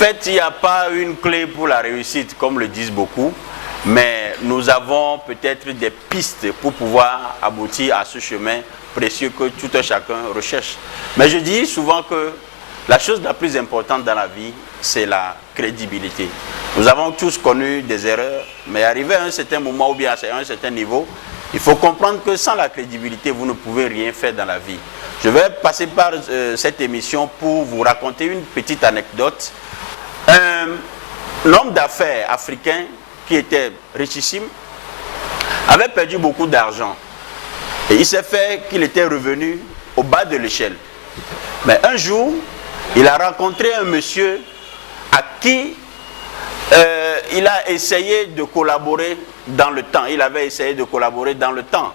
fait, il n'y a pas une clé pour la réussite, comme le disent beaucoup, mais nous avons peut-être des pistes pour pouvoir aboutir à ce chemin précieux que tout un chacun recherche. Mais je dis souvent que la chose la plus importante dans la vie, c'est la crédibilité. Nous avons tous connu des erreurs, mais arrivé à un certain moment ou bien à un certain niveau, il faut comprendre que sans la crédibilité, vous ne pouvez rien faire dans la vie. Je vais passer par cette émission pour vous raconter une petite anecdote. Un homme d'affaires africain qui était richissime avait perdu beaucoup d'argent. Et il s'est fait qu'il était revenu au bas de l'échelle. Mais un jour, il a rencontré un monsieur à qui il a essayé de collaborer dans le temps. Il avait essayé de collaborer dans le temps.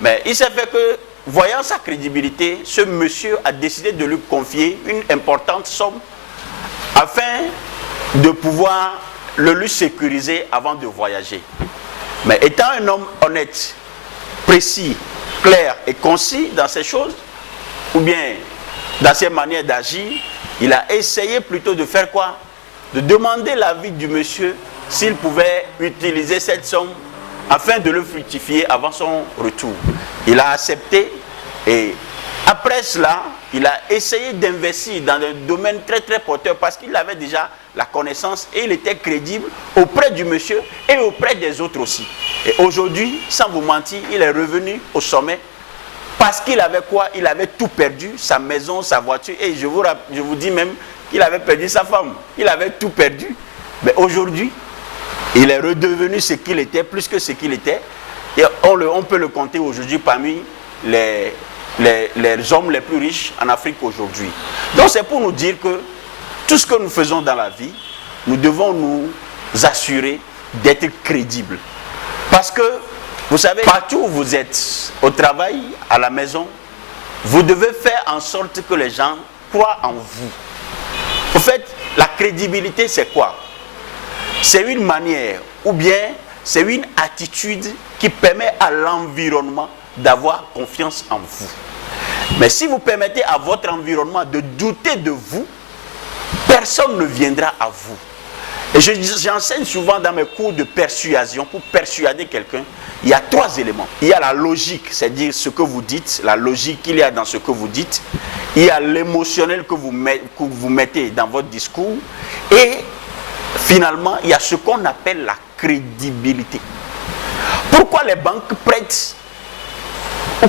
Mais il s'est fait que, voyant sa crédibilité, ce monsieur a décidé de lui confier une importante somme afin de pouvoir le lui sécuriser avant de voyager. Mais étant un homme honnête, précis, clair et concis dans ses choses, ou bien dans ses manières d'agir, il a essayé plutôt de faire quoi? De demander l'avis du monsieur s'il pouvait utiliser cette somme afin de le fructifier avant son retour. Il a accepté et après cela, il a essayé d'investir dans un domaine très très porteur parce qu'il avait déjà la connaissance et il était crédible auprès du monsieur et auprès des autres aussi. Et aujourd'hui, sans vous mentir, il est revenu au sommet parce qu'il avait quoi? Il avait tout perdu, sa maison, sa voiture et je vous dis même qu'il avait perdu sa femme. Il avait tout perdu. Mais aujourd'hui, il est redevenu ce qu'il était, plus que ce qu'il était. Et on peut le compter aujourd'hui parmi les hommes les plus riches en Afrique aujourd'hui. Donc c'est pour nous dire que tout ce que nous faisons dans la vie, nous devons nous assurer d'être crédibles. Parce que, vous savez, partout où vous êtes, au travail, à la maison, vous devez faire en sorte que les gens croient en vous. En fait, la crédibilité, c'est quoi? C'est une manière ou bien c'est une attitude qui permet à l'environnement d'avoir confiance en vous. Mais si vous permettez à votre environnement de douter de vous, personne ne viendra à vous. Et j'enseigne souvent dans mes cours de persuasion, pour persuader quelqu'un, il y a 3 éléments. Il y a la logique, c'est-à-dire ce que vous dites, la logique qu'il y a dans ce que vous dites. Il y a l'émotionnel que vous mettez dans votre discours. Et finalement, il y a ce qu'on appelle la crédibilité. Pourquoi les banques prêtent?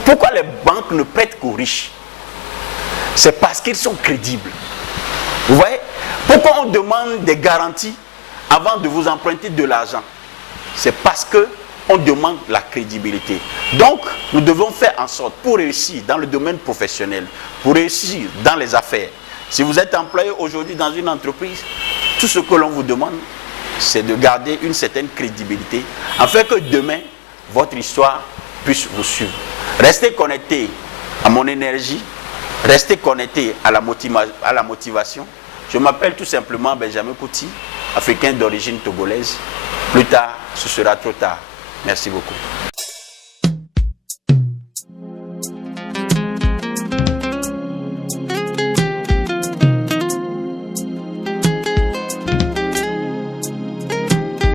Pourquoi les banques ne prêtent qu'aux riches? C'est parce qu'ils sont crédibles. Vous voyez? Pourquoi on demande des garanties avant de vous emprunter de l'argent? C'est parce qu'on demande la crédibilité. Donc, nous devons faire en sorte, pour réussir dans le domaine professionnel, pour réussir dans les affaires, si vous êtes employé aujourd'hui dans une entreprise, tout ce que l'on vous demande, c'est de garder une certaine crédibilité, afin que demain, votre histoire puisse vous suivre. Restez connecté à mon énergie, restez connecté à la motivation. Je m'appelle tout simplement Benjamin Kouti, africain d'origine togolaise. Plus tard, ce sera trop tard. Merci beaucoup.